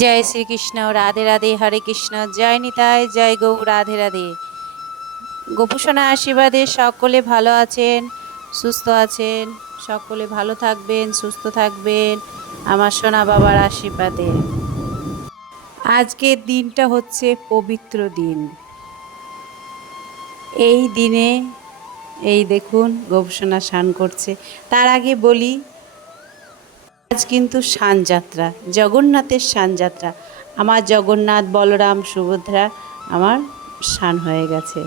জয় শ্রীকৃষ্ণ, রাধে রাধে, হরে কৃষ্ণ, জয় নিতাই, জয় গৌ, রাধে রাধে। গোপুসোনা আশীর্বাদে সকলে ভালো আছেন, সুস্থ আছেন, সকলে ভালো থাকবেন, সুস্থ থাকবেন আমার সোনা বাবার আশীর্বাদে। আজকের দিনটা হচ্ছে পবিত্র দিন। এই দিনে এই দেখুন গোপুসোনা স্নান করছে। তার আগে বলি, আজ কিন্তু স্নানযাত্রা, জগন্নাথের স্নানযাত্রা। আমার জগন্নাথ, বলরাম, সুভদ্রা আমার স্নান হয়ে গেছে।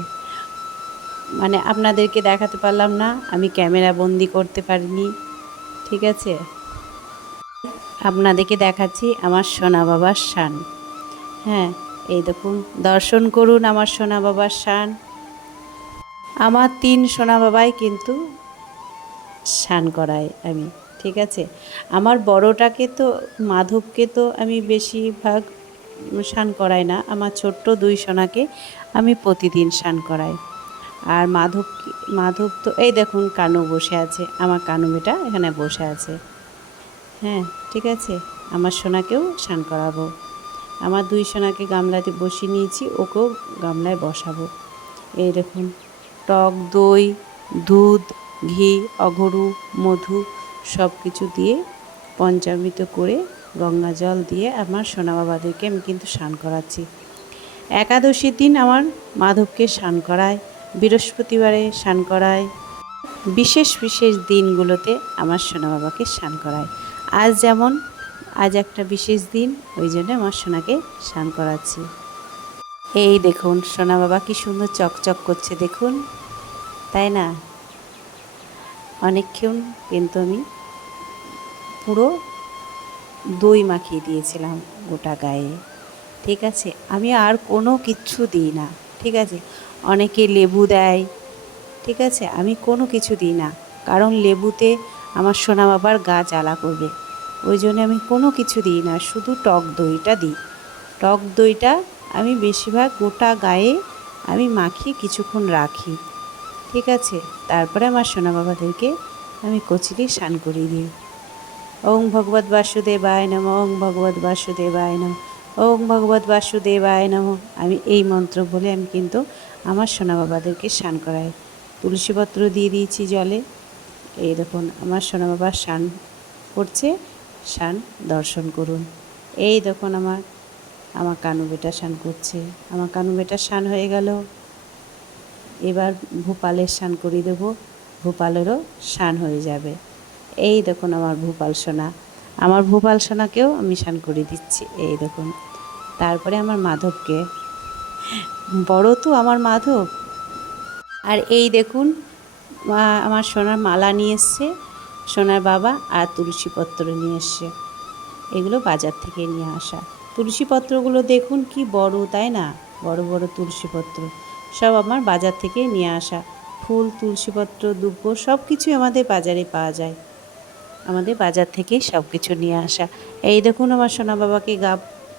মানে আপনাদেরকে দেখাতে পারলাম না, আমি ক্যামেরা বন্দি করতে পারিনি, ঠিক আছে। আপনাদেরকে দেখাচ্ছি আমার সোনা বাবার স্নান। হ্যাঁ, এই দেখুন, দর্শন করুন আমার সোনা বাবার স্নান। আমার 3 সোনা বাবাই কিন্তু স্নান করাই আমি, ঠিক আছে। আমার বড়টাকে তো, মাধবকে তো আমি বেশিরভাগ স্নান করাই না। আমার ছোট্ট 2 সোনাকে আমি প্রতিদিন স্নান করাই। আর মাধব তো এই দেখুন কানু বসে আছে, আমার কানু বেটা এখানে বসে আছে। হ্যাঁ, ঠিক আছে, আমার সোনাকেও স্নান করাবো। আমার 2 সোনাকে গামলাতে বসিয়ে নিয়েছি, ওকেও গামলায় বসাবো। এই দেখুন, টক দই, দুধ, ঘি, অগরু, মধু সব কিছু দিয়ে পঞ্চামৃত করে গঙ্গা জল দিয়ে আমার সোনা বাবাদেরকে আমি কিন্তু স্নান করাচ্ছি। একাদশীর দিন আমার মাধবকে স্নান করায়, বৃহস্পতিবারে স্নান করায়, বিশেষ বিশেষ দিনগুলোতে আমার সোনা বাবাকে স্নান করায়। আজ একটা বিশেষ দিন, ওই জন্য আমার সোনাকে স্নান করাচ্ছি। এই দেখুন সোনা বাবা কি সুন্দর চকচক করছে, দেখুন, তাই না? অনেকক্ষণ কিন্তু আমি পুরো দই মাখিয়ে দিয়েছিলাম গোটা গায়ে, ঠিক আছে। আমি আর কোনো কিচ্ছু দিই না, ঠিক আছে। অনেকে লেবু দেয়, ঠিক আছে, আমি কোনো কিছু দিই না, কারণ লেবুতে আমার সোনা বাবার গা জ্বালা করবে। ওই জন্য আমি কোনো কিছু দিই না, শুধু টক দইটা দিই। টক দইটা আমি বেশিরভাগ গোটা গায়ে আমি মাখিয়ে কিছুক্ষণ রাখি, ঠিক আছে। তারপরে আমার সোনা বাবাদেরকে আমি কচুরি স্নান করিয়ে দিই। ওং ভগবত বাসুদেবায় নম, ওং ভগবত বাসুদেবায় নম, ওং ভগবত বাসুদেবায় নম। আমি এই মন্ত্র বলে আমি কিন্তু আমার সোনা বাবাদেরকে স্নান করাই। তুলসীপত্র দিয়ে দিয়েছি জলে। এই দেখুন আমার সোনা বাবা স্নান করছে, স্নান দর্শন করুন। এই দেখুন আমার কানু বেটা স্নান করছে। আমার কানু বেটা স্নান হয়ে গেল। এবার ভূপালের স্নান করিয়ে দেবো, ভূপালেরও স্নান হয়ে যাবে। এই দেখুন আমার ভূপাল সোনা, আমার ভূপাল সোনাকেও আমি স্নান করিয়ে দিচ্ছি। এই দেখুন, তারপরে আমার মাধবকে, বড় তো আমার মাধব। আর এই দেখুন আমার সোনার মালা নিয়ে এসছে সোনার বাবা, আর তুলসীপত্র নিয়ে এসছে। এগুলো বাজার থেকে নিয়ে আসা। তুলসীপত্রগুলো দেখুন কি বড়, তাই না? বড় বড় তুলসীপত্র সব আমার বাজার থেকে নিয়ে আসা। ফুল, তুলসীপত্র, দুব্বো সব কিছুই আমাদের বাজারে পাওয়া যায়। আমাদের বাজার থেকেই সব কিছু নিয়ে আসা। এই দেখুন আমার সোনা বাবাকে গা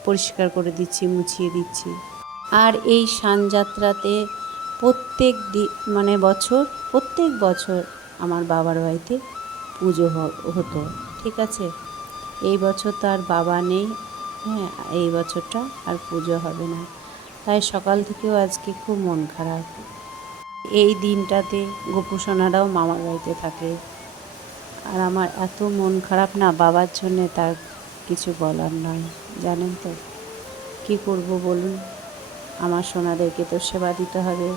পরিষ্কার করে দিচ্ছি, মুছিয়ে দিচ্ছি। আর এই স্নানযাত্রাতে প্রত্যেক বছর আমার বাবার বাড়িতে পুজো হতো, ঠিক আছে। এই বছর তো আর বাবা নেই, হ্যাঁ, এই বছরটা আর পুজো হবে না, তাই সকাল থেকেও আজকে খুব মন খারাপ। এই দিনটাতে গোপুসোনারাও মামার বাড়িতে থাকে, আর আমার এত মন খারাপ না বাবার জন্যে, তার কিছু বলার নয়, জানেন তো। কী করব বলুন, আমার সোনাদেরকে তো সেবা দিতে হবে।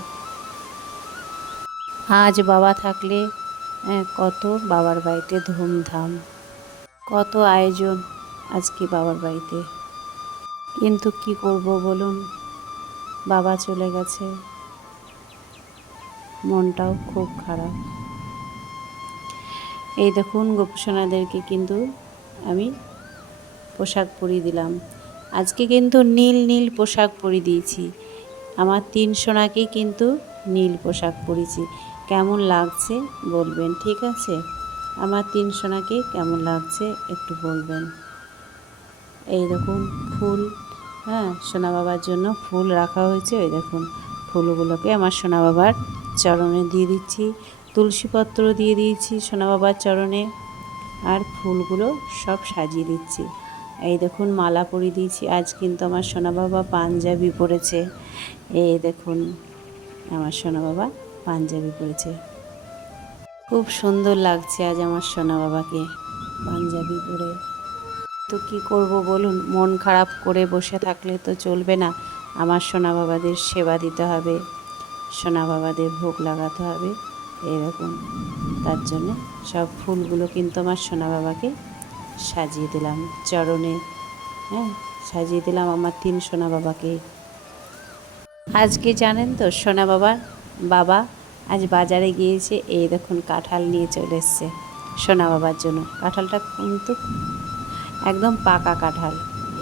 আজ বাবা থাকলে কত বাবার বাড়িতে ধুমধাম, কত আয়োজন আজকে বাবার বাড়িতে। কিন্তু কি করব বলুন, বাবা চলে গেছে, মনটাও খুব খারাপ। এই দেখুন গোপুসোনাদেরকে কিন্তু আমি পোশাক পরিয়ে দিলাম। আজকে কিন্তু নীল নীল পোশাক পরিয়ে দিয়েছি। আমার 3 সোনাকেই কিন্তু নীল পোশাক পরিয়েছি। কেমন লাগছে বলবেন, ঠিক আছে। আমার 3 সোনাকে কেমন লাগছে একটু বলবেন। এই দেখুন ফুল, হ্যাঁ, সোনা বাবার জন্য ফুল রাখা হয়েছে। ওই দেখুন ফুলগুলোকে আমার সোনা বাবার চরণে দিয়ে দিচ্ছি। তুলসীপত্র দিয়ে দিয়েছি সোনা বাবার চরণে, আর ফুলগুলো সব সাজিয়ে দিচ্ছি। এই দেখুন মালা পরিয়ে দিয়েছি। আজ কিন্তু আমার সোনা বাবা পাঞ্জাবি পরেছে। এই দেখুন আমার সোনা বাবা পাঞ্জাবি পরেছে। খুব সুন্দর লাগছে আজ আমার সোনা বাবাকে পাঞ্জাবি পরে। তো কী করব বলুন, মন খারাপ করে বসে থাকলে তো চলবে না। আমার সোনা বাবাদের সেবা দিতে হবে, সোনা বাবাদের ভোগ লাগাতে হবে এরকম। তার জন্য সব ফুলগুলো কিন্তু আমার সোনা বাবাকে সাজিয়ে দিলাম চরণে। হ্যাঁ, সাজিয়ে দিলাম আমার 3 সোনা বাবাকে। আজকে জানেন তো সোনা বাবা আজ বাজারে গিয়েছে। এই দেখুন কাঁঠাল নিয়ে চলে এসছে সোনা বাবার জন্য। কাঁঠালটা কিন্তু একদম পাকা কাঁঠাল।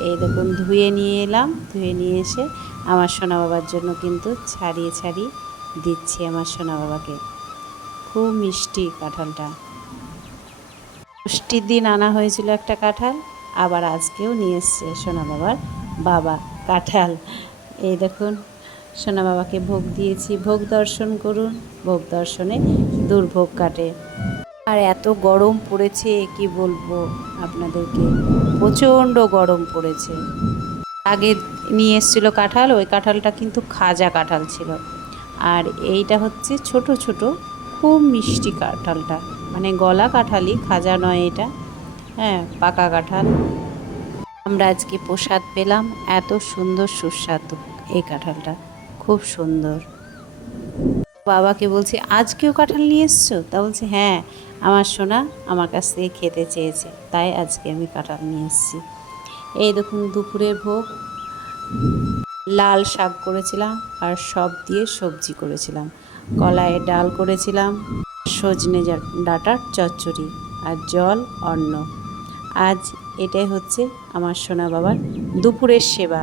এই দেখুন ধুয়ে নিয়ে এলাম, ধুয়ে নিয়ে এসে আমার সোনা বাবার জন্য কিন্তু ছাড়িয়ে ছাড়িয়ে দিচ্ছি আমার সোনা বাবাকে। খুব মিষ্টি কাঁঠালটা। ষষ্ঠীর দিন আনা হয়েছিল একটা কাঁঠাল, আবার আজকেও নিয়ে এসছে সোনা বাবার বাবা কাঁঠাল। এই দেখুন সোনা বাবাকে ভোগ দিয়েছি। ভোগ দর্শন করুন, ভোগ দর্শনে দুর্ভোগ কাটে। আর এত গরম পড়েছে কি বলবো আপনাদেরকে, প্রচণ্ড গরম পড়েছে। আগে নিয়ে এসেছিলো কাঁঠাল, ওই কাঁঠালটা কিন্তু খাজা কাঁঠাল ছিল। আর এইটা হচ্ছে ছোট ছোট খুব মিষ্টি কাঁঠালটা, মানে গলা কাঁঠালই, খাজা নয় এটা। হ্যাঁ, পাকা কাঁঠাল। আমরা আজকে প্রসাদ পেলাম, এত সুন্দর সুস্বাদু এই কাঁঠালটা, খুব সুন্দর। বাবাকে বলছি আজকেও কাঁঠাল নিয়ে এসছো? তা বলছে হ্যাঁ, আমার সোনা আমার কাছ থেকে খেতে চেয়েছে, তাই আজকে আমি কাঁঠাল নিয়ে এসেছি। এই দেখুন দুপুরের ভোগ, লাল শাক করেছিলাম আর সব দিয়ে সবজি করেছিলাম, কলাইয়ের ডাল করেছিলাম, সজনে ডাঁটার চচ্চড়ি আর জল অন্ন। আজ এটাই হচ্ছে আমার সোনা বাবার দুপুরের সেবা।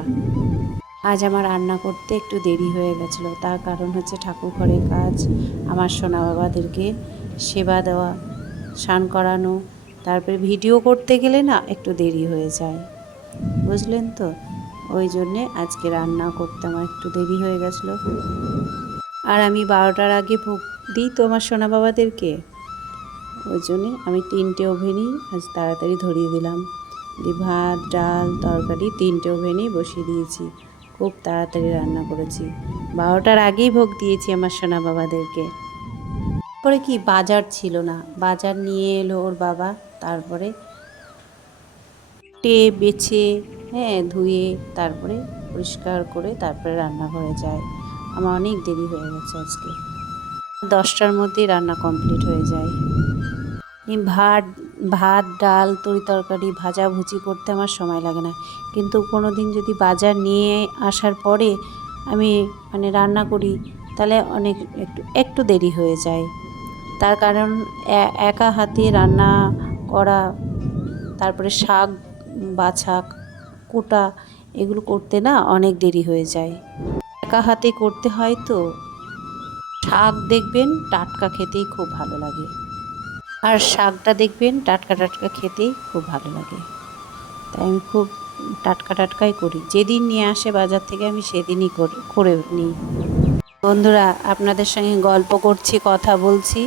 আজ আমার রান্না করতে একটু দেরি হয়ে গেছিলো, তার কারণ হচ্ছে ঠাকুর ঘরের কাজ, আমার সোনা বাবাদেরকে সেবা দেওয়া, স্নান করানো, তারপরে ভিডিও করতে গেলে না একটু দেরি হয়ে যায়, বুঝলেন তো। ওই জন্যে আজকে রান্না করতে আমার একটু দেরি হয়ে গেছিলো। আর আমি 12টার আগে ভোগ দিই তো আমার সোনা বাবাদেরকে, ওই জন্যে আমি 3টে ওভেনই আজ তাড়াতাড়ি ধরিয়ে দিলাম। ভাত ডাল তরকারি 3টে ওভেনেই বসিয়ে দিয়েছি, খুব তাড়াতাড়ি রান্না করেছি। 12টার আগেই ভোগ দিয়েছি আমার সোনা বাবাদেরকে। তারপরে কি বাজার ছিল না, বাজার নিয়ে এলো ওর বাবা, তারপরে বেছে হ্যাঁ ধুয়ে তারপরে পরিষ্কার করে তারপরে রান্নাঘরে যায়। আমার অনেক দেরি হয়ে গেছে আজকে, 10টার মধ্যেই রান্না কমপ্লিট হয়ে যায়। ভাত ডাল তরকারি ভাজাভুজি করতে আমার সময় লাগে না, কিন্তু কোনো দিন যদি বাজার নিয়ে আসার পরে আমি মানে রান্না করি তাহলে অনেক একটু দেরি হয়ে যায়। তার কারণ একা হাতে রান্না করা, তারপরে শাক বাছা কোটা এগুলো করতে না অনেক দেরি হয়ে যায়, একা হাতে করতে হয় তো। শাক দেখবেন টাটকা খেতেই খুব ভালো লাগে, আর শাকটা দেখবেন টাটকা টাটকা খেতেই খুব ভালো লাগে, তাই আমি খুব টাটকাই করি। যেদিন নিয়ে আসে বাজার থেকে আমি সেদিনই করে নিই। বন্ধুরা আপনাদের সঙ্গে গল্প করছি, কথা বলছি,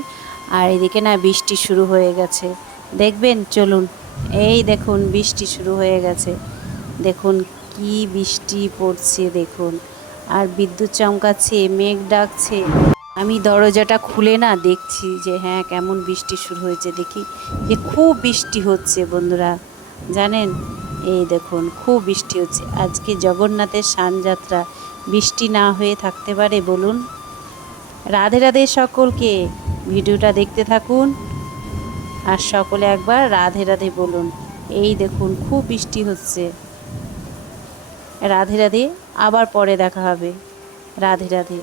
আর এদিকে না বৃষ্টি শুরু হয়ে গেছে, দেখবেন চলুন। এই দেখুন বৃষ্টি শুরু হয়ে গেছে, দেখুন কি বৃষ্টি পড়ছে দেখুন, আর বিদ্যুৎ চমকাচ্ছে, মেঘ ডাকছে। আমি দরজাটা খুলে না দেখছি যে হ্যাঁ কেমন বৃষ্টি শুরু হয়েছে, দেখি যে খুব বৃষ্টি হচ্ছে বন্ধুরা, জানেন। এই দেখুন খুব বৃষ্টি হচ্ছে। আজকে জগন্নাথের স্নানযাত্রা, বৃষ্টি না হয়ে থাকতে পারে বলুন? রাধে রাধে সকলকে, ভিডিওটা দেখতে থাকুন আর সকলে একবার রাধে রাধে বলুন। এই দেখুন খুব বৃষ্টি হচ্ছে। রাধে রাধে, আবার পরে দেখা হবে। রাধে রাধে।